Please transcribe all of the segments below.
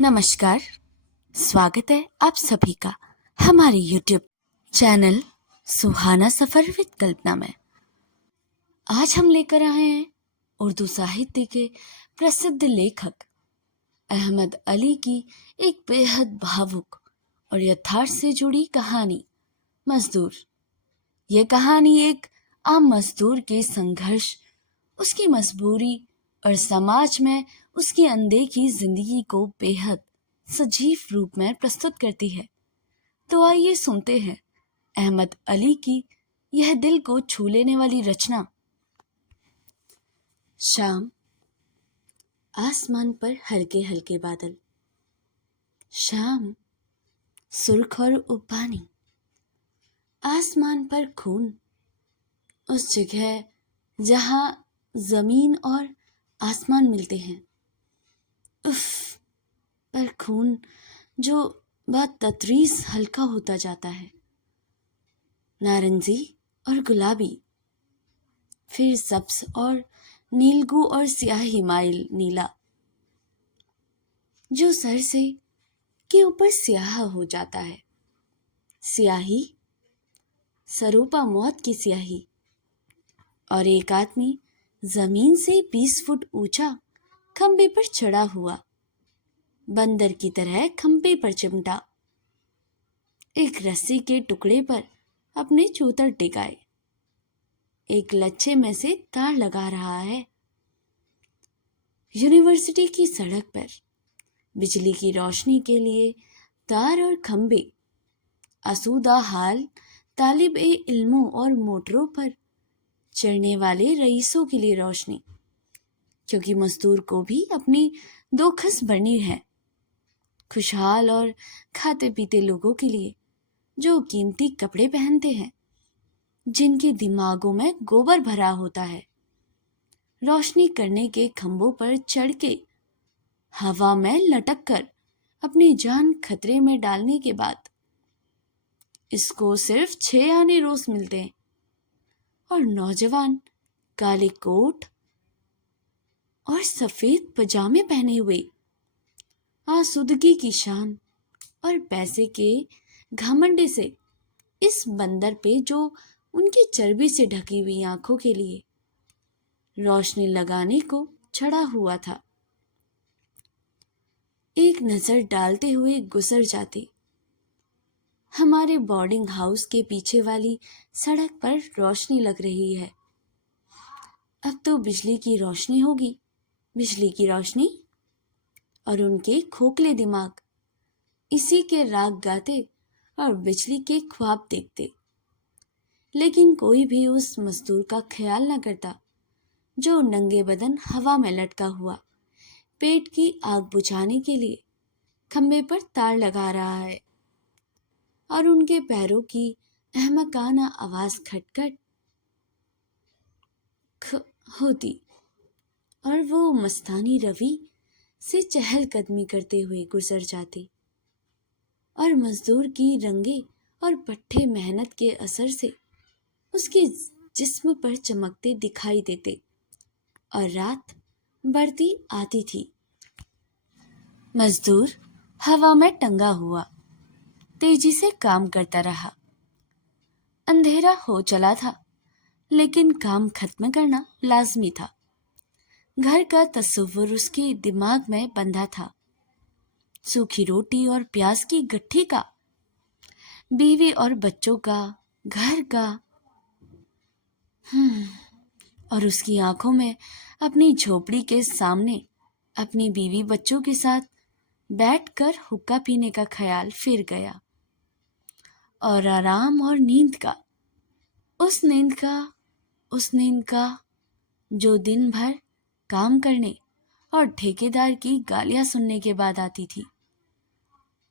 नमस्कार, स्वागत है आप सभी का हमारे YouTube channel Suhana Safar with Kalpana में। आज हम लेकर आए हैं उर्दू साहित्य के प्रसिद्ध लेखक अहमद अली की एक बेहद भावुक और यथार्थ से जुड़ी कहानी मजदूर। ये कहानी एक आम मजदूर के संघर्ष, उसकी मजबूरी और समाज में उसकी अनदेखी जिंदगी को बेहद सजीव रूप में प्रस्तुत करती है। तो आइए सुनते हैं अहमद अली की यह दिल को छू लेने वाली रचना। शाम, आसमान पर हल्के हल्के बादल। शाम, सुर्ख और उबानी। आसमान पर खून, उस जगह जहां जमीन और आसमान मिलते हैं। उफ, पर खून जो बतदरीज हल्का होता जाता है। नारंगी और गुलाबी, फिर सब्ज और नीलगू और स्याही माइल नीला, जो सर से के ऊपर स्याह हो जाता है। स्याही, सरूपा मौत की स्याही। और एक आदमी जमीन से 20 फुट ऊंचा खंबे पर चढ़ा हुआ, बंदर की तरह खंबे पर चिमटा, एक रस्सी के टुकड़े पर अपने चूतर टिकाए, एक लच्छे में से तार लगा रहा है। यूनिवर्सिटी की सड़क पर बिजली की रोशनी के लिए तार और खंबे, आसूदा हाल तालिब ए इल्मों और मोटरों पर चढ़ने वाले रईसों के लिए रोशनी, क्योंकि मजदूर को भी अपनी दो खस भरनी है। खुशहाल और खाते पीते लोगों के लिए जो कीमती कपड़े पहनते हैं, जिनके दिमागों में गोबर भरा होता है। रोशनी करने के खंभों पर चढ़ के हवा में लटक कर अपनी जान खतरे में डालने के बाद इसको सिर्फ 6 आने रोज मिलते हैं। और नौजवान काले कोट और सफेद पजामे पहने हुए आसुदगी की शान और पैसे के घमंड से इस बंदर पे जो उनकी चर्बी से ढकी हुई आंखों के लिए रोशनी लगाने को चढ़ा हुआ था, एक नजर डालते हुए गुजर जाते। हमारे बोर्डिंग हाउस के पीछे वाली सड़क पर रोशनी लग रही है। अब तो बिजली की रोशनी होगी, बिजली की रोशनी। और उनके खोखले दिमाग इसी के राग गाते और बिजली के ख्वाब देखते। लेकिन कोई भी उस मजदूर का ख्याल न करता जो नंगे बदन हवा में लटका हुआ पेट की आग बुझाने के लिए खंबे पर तार लगा रहा है। और उनके पैरों की अहमकाना आवाज खटखट होती और वो मस्तानी रवि से चहलकदमी करते हुए गुजर जाते। और मजदूर की रंगे और पट्टे मेहनत के असर से उसके जिस्म पर चमकते दिखाई देते। और रात बढ़ती आती थी। मजदूर हवा में टंगा हुआ तेजी से काम करता रहा। अंधेरा हो चला था, लेकिन काम खत्म करना लाजमी था। घर का तस्वुर उसके दिमाग में बंधा था, सूखी रोटी और प्याज की गट्ठी का, बीवी और बच्चों का, घर का। और उसकी आंखों में अपनी झोपड़ी के सामने अपनी बीवी बच्चों के साथ बैठकर हुक्का पीने का ख्याल फिर गया। और आराम और नींद का, उस नींद का जो दिन भर काम करने और ठेकेदार की गालियां सुनने के बाद आती थी।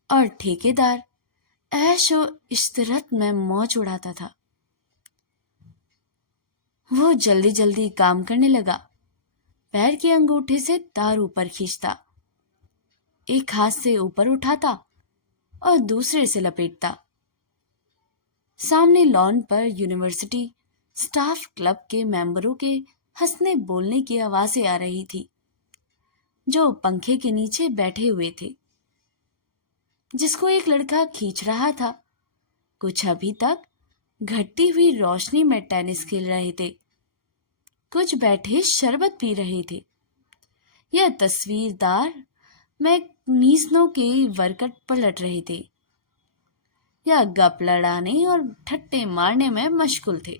और ठेकेदार ऐश और इश्तरत में मौज उड़ाता था। वो जल्दी जल्दी काम करने लगा, पैर के अंगूठे से तार ऊपर खींचता, एक हाथ से ऊपर उठाता और दूसरे से लपेटता। सामने लॉन पर यूनिवर्सिटी स्टाफ क्लब के मेंबरों के हंसने बोलने की आवाजें आ रही थी, जो पंखे के नीचे बैठे हुए थे। जिसको एक लड़का खींच रहा था। कुछ अभी तक घटती हुई रोशनी में टेनिस खेल रहे थे, कुछ बैठे शरबत पी रहे थे। यह तस्वीरदार मैग्नीसनो के वर्कट पलट रहे थे या गप लड़ाने और ठट्टे मारने में मशगूल थे।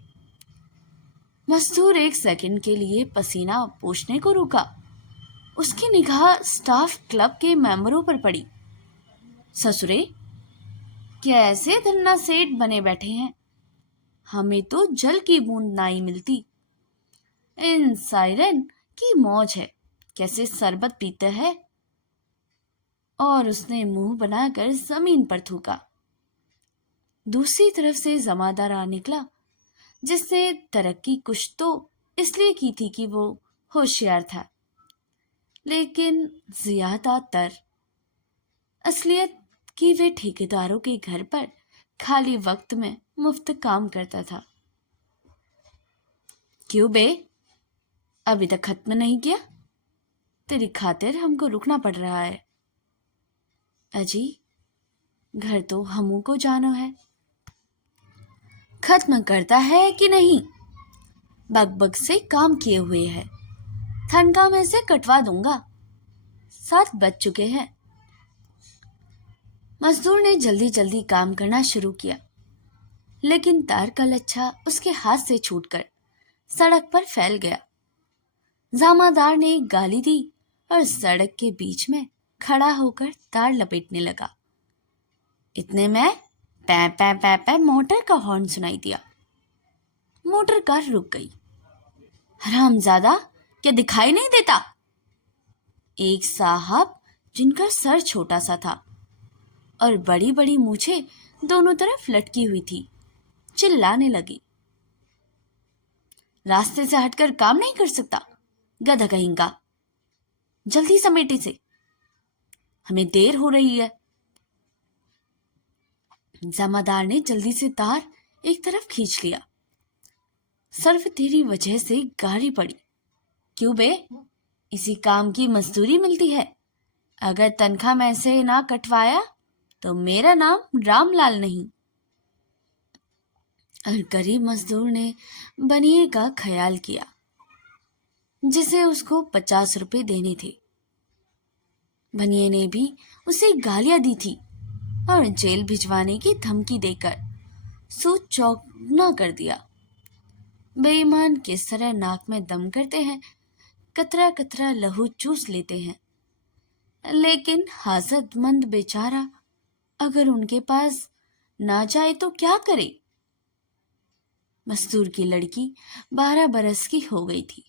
मजदूर एक सेकंड के लिए पसीना पोंछने को रुका। उसकी निगाह स्टाफ क्लब के मेंबरों पर पड़ी। ससुरे, कैसे धन्ना सेठ बने बैठे हैं, हमें तो जल की बूंद नहीं मिलती। इन सायरन की मौज है, कैसे शरबत पीते हैं। और उसने मुंह बनाकर जमीन पर थूका। दूसरी तरफ से जमादार आ निकला, जिसने तरक्की कुछ तो इसलिए की थी कि वो होशियार था, लेकिन ज्यादातर असलियत कि वे ठेकेदारों के घर पर खाली वक्त में मुफ्त काम करता था। क्यों बे, अभी तक खत्म नहीं किया? तेरी खातिर हमको रुकना पड़ रहा है। अजी, घर तो हमू को जानो है। खत्म करता है कि नहीं? बग से काम किए हुए है, तनख्वाह में से कटवा दूंगा। 7 बज चुके हैं। मजदूर ने जल्दी जल्दी काम करना शुरू किया, लेकिन तार का लच्छा उसके हाथ से छूटकर सड़क पर फैल गया। जमादार ने एक गाली दी और सड़क के बीच में खड़ा होकर तार लपेटने लगा। इतने में पै पै पै पै मोटर का हॉर्न सुनाई दिया। मोटर कार रुक गई। हरामजादा, क्या दिखाई नहीं देता? एक साहब जिनका सर छोटा सा था और बड़ी बड़ी मूछें दोनों तरफ लटकी हुई थी, चिल्लाने लगी। रास्ते से हटकर काम नहीं कर सकता, गधा कहेगा। जल्दी समेटे से, हमें देर हो रही है। जमादार ने जल्दी से तार एक तरफ खींच लिया। सर्व तेरी वजह से गाड़ी पड़ी। क्यों बे, इसी काम की मजदूरी मिलती है। अगर तनख्वाह में से ना कटवाया तो मेरा नाम रामलाल नहीं। और गरीब मजदूर ने बनिए का ख्याल किया, जिसे उसको 50 रुपए देने थे। बनिए ने भी उसे गालियां दी थी और जेल भिजवाने की धमकी देकर सूद चौगना कर दिया। बेईमान किस तरह नाक में दम करते हैं, कतरा कतरा लहू चूस लेते हैं, लेकिन हासदमंद बेचारा अगर उनके पास ना जाए तो क्या करे। मजदूर की लड़की 12 बरस की हो गई थी।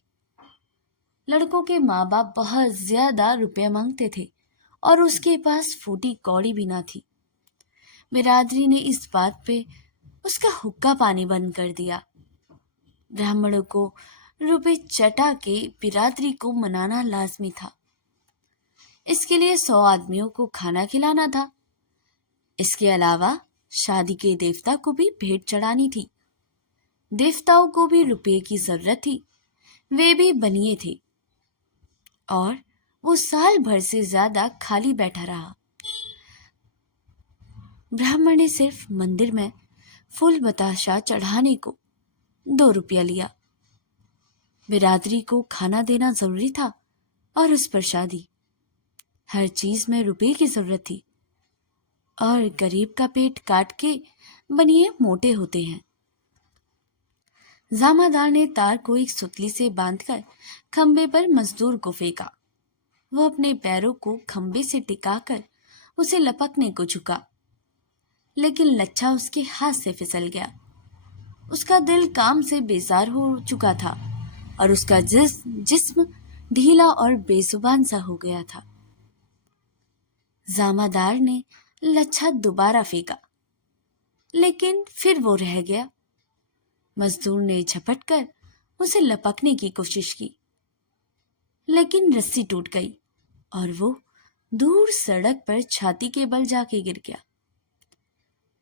लड़कों के माँ बाप बहुत ज्यादा रुपए मांगते थे और उसके पास फूटी कौड़ी भी ना थी। बिरादरी ने इस बात पे उसका हुक्का पानी बंद कर दिया। ब्राह्मणों को रुपए चटा के बिरादरी को मनाना लाजमी था। इसके लिए 100 आदमियों को खाना खिलाना था। इसके अलावा शादी के देवता को भी भेंट चढ़ानी थी। देवताओं को भी रुपये की जरूरत थी, वे भी बनिए थे। और वो साल भर से ज्यादा खाली बैठा रहा। ब्राह्मण ने सिर्फ मंदिर में फूल बताशा चढ़ाने को 2 रुपया लिया। बिरादरी को खाना देना जरूरी था और उस पर शादी। हर चीज में रुपए की जरूरत थी और गरीब का पेट काट के बनिए मोटे होते हैं। जमादार ने तार को एक सुतली से बांधकर खंबे पर मजदूर को फेंका। वो अपने पैरों को खंबे से टिकाकर उसे लपकने को झुका, लेकिन लच्छा उसके हाथ से फिसल गया। उसका दिल काम से बेजार हो चुका था और उसका जिस्म ढीला और बेजुबान सा हो गया था। जमादार ने लच्छा दोबारा फेंका, लेकिन फिर वो रह गया। मजदूर ने झपटकर उसे लपकने की कोशिश की, लेकिन रस्सी टूट गई और वो दूर सड़क पर छाती के बल जाके गिर गया।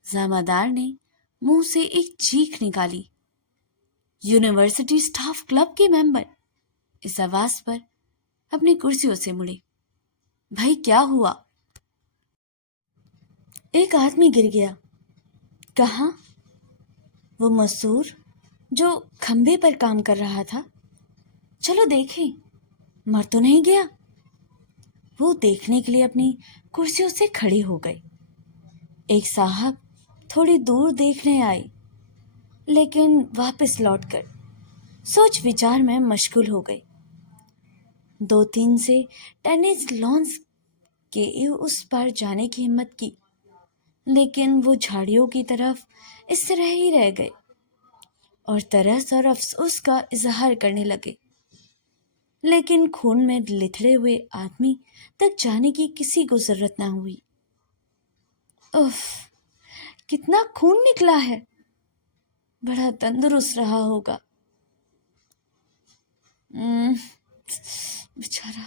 जमादार ने मुंह से एक चीख निकाली। यूनिवर्सिटी स्टाफ क्लब के मेंबर इस आवाज पर अपनी कुर्सियों से मुड़े। भाई क्या हुआ? ایک آدمی گر گیا۔ کہاں؟ وہ مزدور جو کھمبے پر کام کر رہا تھا۔ چلو دیکھیں، مر تو نہیں گیا؟ وہ دیکھنے کے لیے اپنی کرسیوں سے کھڑے ہو گئے۔ ایک صاحب تھوڑی دور دیکھنے آئے، لیکن واپس لوٹ کر سوچ وچار میں مشغول ہو گئے۔ 2-3 سے ٹینس لانس کے اس پار جانے کی ہمت کی، لیکن وہ جھاڑیوں کی طرف اس طرح ہی رہ گئے اور ترس اور افسوس کا اظہار کرنے لگے۔ لیکن خون میں لتھڑے ہوئے آدمی تک جانے کی کسی کو ضرورت نہ ہوئی۔ اف، کتنا خون نکلا ہے! بڑا تندرست رہا ہوگا بیچارہ۔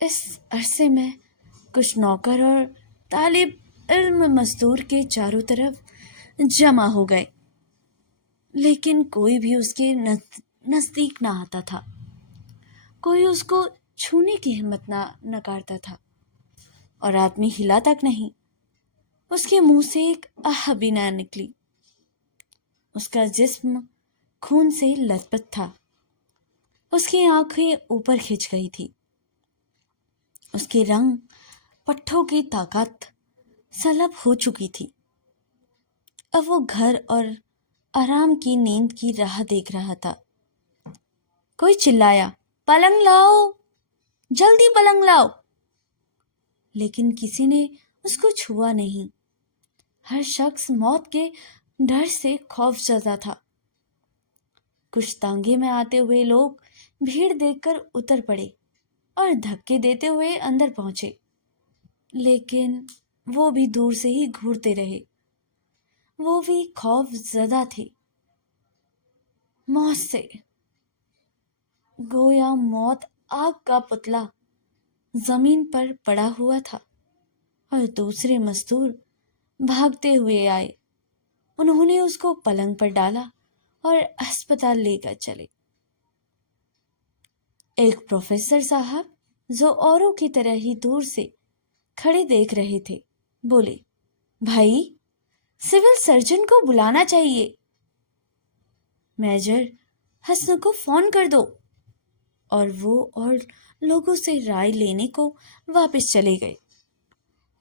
اس عرصے میں کچھ نوکر اور طالب علم مزدور کے چاروں طرف جمع ہو گئے، لیکن کوئی بھی اس کے نزدیک نہ آتا تھا۔ کوئی اس کو چھونے کی ہمت نہ کرتا تھا، اور آدمی ہلا تک نہیں۔ اس کے منہ سے ایک آہ بھی نہ نکلی۔ اس کا جسم خون سے لت پت تھا۔ اس کی آنکھیں اوپر کھنچ گئی تھی۔ اس کے رنگ پٹھوں کی طاقت سلب ہو چکی تھی۔ اب وہ گھر اور آرام کی نیند کی راہ دیکھ رہا تھا۔ کوئی چلایا، پلنگ لاؤ، جلدی پلنگ لاؤ، لیکن کسی نے اس کو چھوا نہیں۔ ہر شخص موت کے ڈر سے خوف زدہ تھا۔ کچھ تانگے میں آتے ہوئے لوگ بھیڑ دیکھ کر اتر پڑے اور دھکے دیتے ہوئے اندر پہنچے، لیکن وہ بھی دور سے ہی گھورتے رہے۔ وہ بھی خوف زدہ تھے موت سے، گویا موت آگ کا پتلا زمین پر پڑا ہوا تھا، اور دوسرے مزدور بھاگتے ہوئے آئے۔ انہوں نے اس کو پلنگ پر ڈالا اور ہسپتال لے کر چلے۔ ایک پروفیسر صاحب جو اوروں کی طرح ہی دور سے کھڑے دیکھ رہے تھے، بولے، بھائی، سول سرجن کو بلانا چاہیے۔ میجر حسن کو فون کر دو۔ اور وہ اور لوگوں سے رائے لینے کو واپس چلے گئے،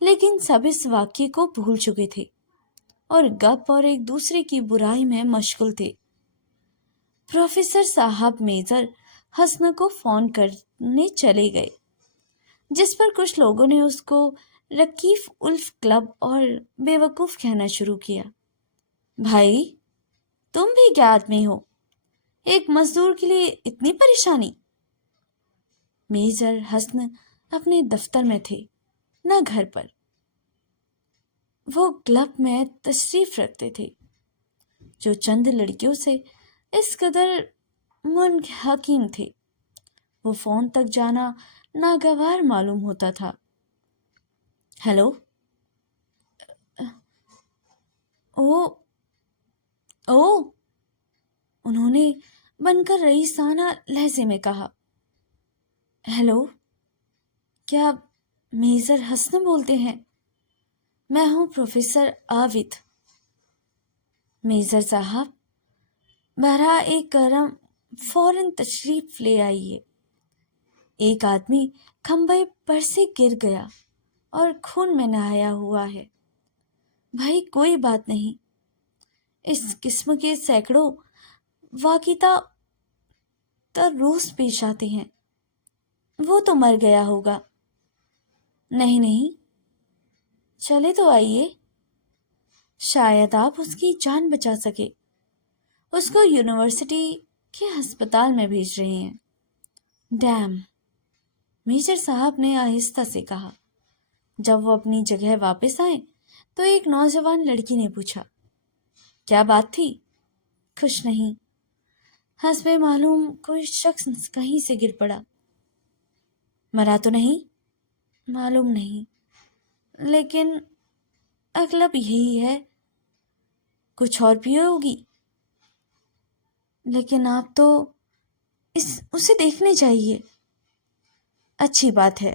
لیکن سب اس واقعے کو بھول چکے تھے اور گپ اور ایک دوسرے کی برائی میں مشغول تھے۔ پروفیسر صاحب میجر حسن کو فون کرنے چلے گئے، جس پر کچھ لوگوں نے اس کو رکیف الف کلب اور بے وقوف کہنا شروع کیا۔ بھائی، تم بھی کیا آدمی ہو؟ ایک مزدور کے لیے اتنی پریشانی؟ میجر حسن اپنے دفتر میں تھے، نہ گھر پر۔ وہ کلب میں تشریف رکھتے تھے۔ جو چند لڑکیوں سے اس قدر منحکم تھے، وہ فون تک جانا ناگوار معلوم ہوتا تھا۔ ہیلو، او، انہوں نے بن کر رئیسانہ لہجے میں کہا۔ ہیلو، کیا میجر حسن بولتے ہیں؟ میں ہوں پروفیسر عابد۔ میجر صاحب، براہ کرم فوراً تشریف لے آئیے۔ ایک آدمی کھمبے پر سے گر گیا اور خون میں نہایا ہوا ہے۔ بھائی، کوئی بات نہیں، اس قسم کے سینکڑوں واقعہ تر روز پیش آتے ہیں۔ وہ تو مر گیا ہوگا۔ نہیں، چلے تو آئیے، شاید آپ اس کی جان بچا سکے۔ اس کو یونیورسٹی کے ہسپتال میں بھیج رہے ہیں۔ ڈیم، میجر صاحب نے آہستہ سے کہا۔ جب وہ اپنی جگہ واپس آئے تو ایک نوجوان لڑکی نے پوچھا، کیا بات تھی؟ کچھ نہیں، حسب معلوم کوئی شخص کہیں سے گر پڑا۔ مرا تو نہیں؟ معلوم نہیں، لیکن اغلب یہی ہے، کچھ اور بھی ہوگی۔ لیکن آپ تو اسے دیکھنے چاہیے۔ اچھی بات ہے،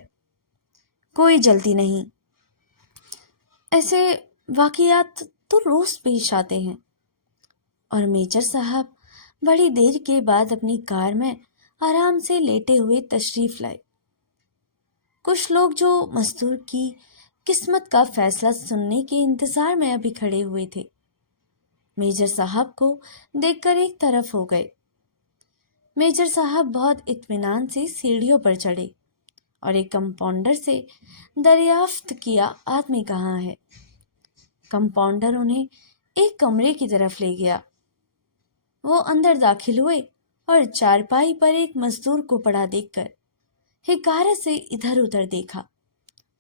کوئی جلدی نہیں۔ ऐसे वाकयात तो रोज पेश आते हैं। और मेजर साहब बड़ी देर के बाद अपनी कार में आराम से लेटे हुए तशरीफ लाए। कुछ लोग जो मजदूर की किस्मत का फैसला सुनने के इंतजार में अभी खड़े हुए थे, मेजर साहब को देखकर एक तरफ हो गए। मेजर साहब बहुत इत्मीनान से सीढ़ियों पर चढ़े और एक कंपाउंडर से दरियाफ्त किया आदमी कहाँ है। कंपाउंडर उन्हें एक कमरे की तरफ ले गया। वो अंदर दाखिल हुए और चारपाई पर एक मजदूर को पड़ा देखकर हिकारत से इधर उधर देखा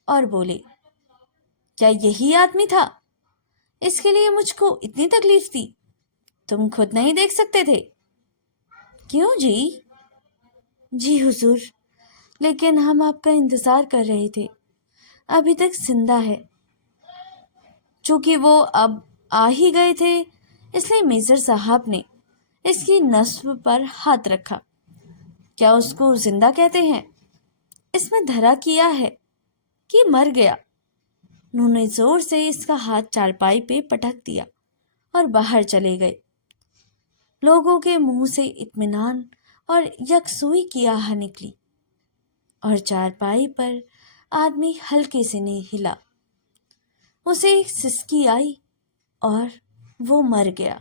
और बोले, क्या यही आदमी था? इसके लिए मुझको इतनी तकलीफ दी? तुम खुद नहीं देख सकते थे? क्यों जी? जी हुजूर, लेकिन हम आपका इंतजार कर रहे थे, अभी तक जिंदा है। चूंकि वो अब आ ही गए थे, इसलिए मेजर साहब ने इसकी नस्ब पर हाथ रखा। क्या उसको जिंदा कहते हैं? इसमें धरा किया है कि मर गया। उन्होंने जोर से इसका हाथ चारपाई पे पटक दिया और बाहर चले गए। लोगों के मुंह से इत्मीनान और यकसुई की आह निकली और चारपाई पर आदमी हल्के से नहीं हिला। उसे एक सिसकी आई और वो मर गया।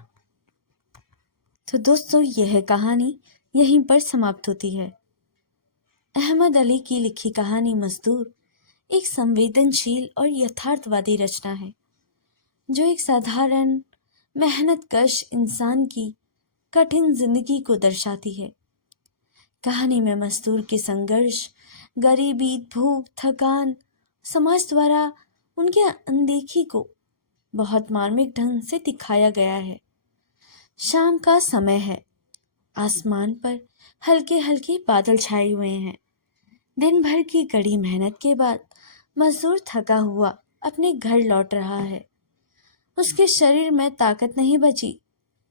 तो दोस्तों, यह कहानी यहीं पर समाप्त होती है। अहमद अली की लिखी कहानी मजदूर एक संवेदनशील और यथार्थवादी रचना है, जो एक साधारण मेहनतकश इंसान की कठिन जिंदगी को दर्शाती है। कहानी में मजदूर के संघर्ष, गरीबी, भूख, थकान, समाज द्वारा उनकी अनदेखी को बहुत मार्मिक ढंग से दिखाया गया है। शाम का समय है, आसमान पर हल्के हल्के बादल छाए हुए हैं। दिन भर की कड़ी मेहनत के बाद मजदूर थका हुआ अपने घर लौट रहा है। उसके शरीर में ताकत नहीं बची,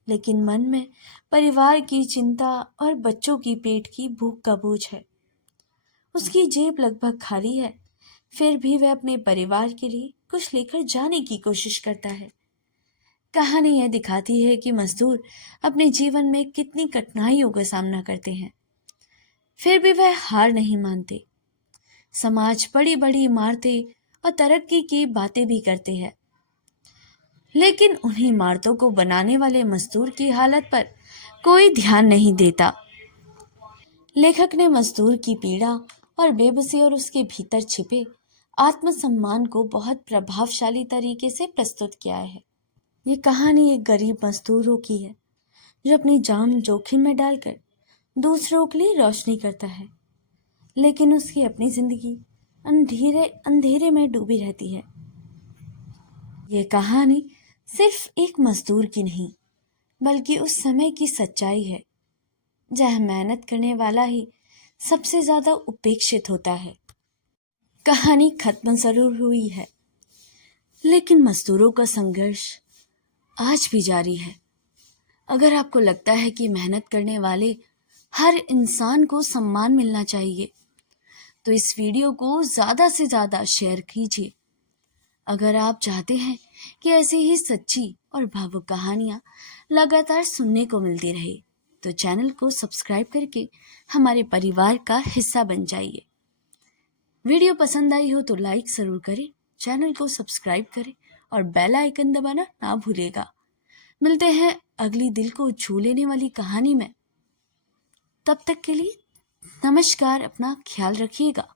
लेकिन मन में परिवार की चिंता और बच्चों की पेट की भूख का बोझ है। उसकी जेब लगभग खाली है, फिर भी वह अपने परिवार के लिए कुछ लेकर जाने की कोशिश करता है। कहानी यह दिखाती है कि मजदूर अपने जीवन में कितनी कठिनाइयों का सामना करते हैं, फिर भी वह हार नहीं मानते। समाज बड़ी बड़ी इमारतें और तरक्की की बातें भी करते हैं, लेकिन उन्हीं इमारतों को बनाने वाले मजदूर की हालत पर कोई ध्यान नहीं देता। लेखक ने मजदूर की पीड़ा और बेबसी और उसके भीतर छिपे आत्मसम्मान को बहुत प्रभावशाली तरीके से प्रस्तुत किया है। ये कहानी एक गरीब मजदूरों की है, जो अपनी जान जोखिम में डालकर दूसरों के लिए रोशनी करता है, लेकिन उसकी अपनी जिंदगी अंधेरे में डूबी रहती है। ये कहानी सिर्फ एक मजदूर की नहीं, बल्कि उस समय की सच्चाई है, जहाँ मेहनत करने वाला ही सबसे ज्यादा उपेक्षित होता है। कहानी खत्म जरूर हुई है, लेकिन मजदूरों का संघर्ष आज भी जारी है। अगर आपको लगता है कि मेहनत करने वाले हर इंसान को सम्मान मिलना चाहिए, तो इस वीडियो को ज़्यादा से ज़्यादा शेयर कीजिए। अगर आप चाहते हैं कि ऐसी ही सच्ची और भावुक कहानियाँ लगातार सुनने को मिलती रहे, तो चैनल को सब्सक्राइब करके हमारे परिवार का हिस्सा बन जाइए। वीडियो पसंद आई हो तो लाइक ज़रूर करें, चैनल को सब्सक्राइब करें और बेल आइकन दबाना ना भूलेगा। मिलते हैं अगली दिल को छू लेने वाली कहानी में। तब तक के लिए नमस्कार, अपना ख्याल रखिएगा।